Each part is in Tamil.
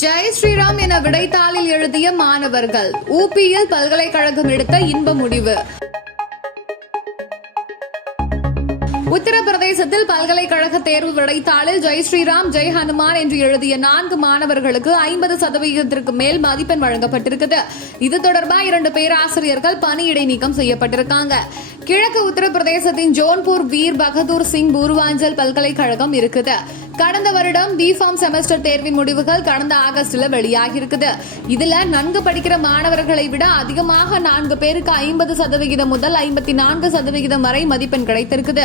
ஜெய் ஸ்ரீராம் என விடைத்தாளில் எழுதிய மாணவர்கள் ஊபியில் பல்கலைக்கழகம் எடுத்த இன்ப முடிவு. உத்தரப்பிரதேசத்தில் பல்கலைக்கழக தேர்வு விடைத்தாளில் ஜெய் ஸ்ரீராம் ஜெய் ஹனுமான் என்று எழுதிய 4 மாணவர்களுக்கு 50% மேல் மதிப்பெண் வழங்கப்பட்டிருக்குது. இது தொடர்பாக 2 பேராசிரியர்கள் பணியிடை நீக்கம் செய்யப்பட்டிருக்காங்க. கிழக்கு உத்தரப்பிரதேசத்தின் ஜோன்பூர் வீர் பகதூர் சிங் பூர்வாஞ்சல் பல்கலைக்கழகம் இருக்குது. கடந்த வருடம் பிஃபார்ம் செமஸ்டர் தேர்வின் முடிவுகள் கடந்த ஆகஸ்ட்ல வெளியாகி இருக்குது. இதுல நன்கு படிக்கிற மாணவர்களை விட அதிகமாக 4 பேருக்கு 50% முதல் 54% வரை மதிப்பெண் கிடைத்திருக்குது.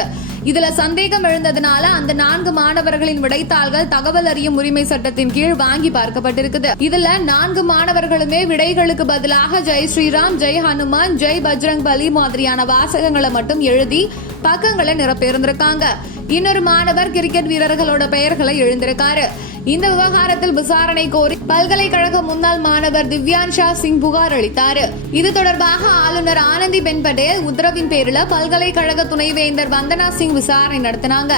இதுல சந்தேகம் எழுந்ததுனால அந்த 4 மாணவர்களின் விடைத்தாள்கள் தகவல் அறியும் உரிமை சட்டத்தின் கீழ் வாங்கி பார்க்கப்பட்டிருக்குது. இதுல 4 மாணவர்களுமே விடைகளுக்கு பதிலாக ஜெய் ஸ்ரீராம் ஜெய் ஹனுமான் ஜெய் பஜ்ரங் பலி மாதிரியான வாசகங்களை மட்டும் எழுதி பக்கங்களை நிரப்பியிருந்திருக்காங்க. இன்னொரு மாணவர் கிரிக்கெட் வீரர்களோட பெயர்களை எழுந்திருக்காரு. இந்த விவகாரத்தில் விசாரணை கோரி பல்கலைக்கழக முன்னாள் மாணவர் திவ்யான்ஷா சிங் புகார் அளித்தார். இது தொடர்பாக ஆளுநர் ஆனந்திபென் பட்டேல் உத்தரவின் பேரில் பல்கலைக்கழக துணைவேந்தர் வந்தனா சிங் விசாரணை நடத்தினாங்க.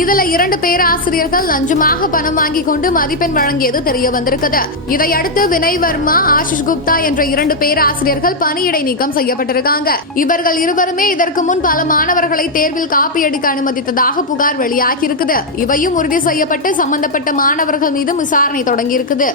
இதுல 2 பேராசிரியர்கள் லஞ்சமாக பணம் வாங்கி கொண்டு மதிப்பெண் வழங்கியது தெரிய வந்திருக்குது. இதையடுத்து வினய் வர்மா ஆஷிஷ் குப்தா என்ற 2 பேராசிரியர்கள் பணியிடை நீக்கம் செய்யப்பட்டிருக்காங்க. இவர்கள் இருவருமே இதற்கு முன் பல மாணவர்களை தேர்வில் காப்பியடிக்க அனுமதித்ததாக புகார் வெளியாகி இருக்குது. இவையும் உறுதி செய்யப்பட்டு சம்பந்தப்பட்ட மாணவர்கள் மீது விசாரணை தொடங்கியிருக்குது.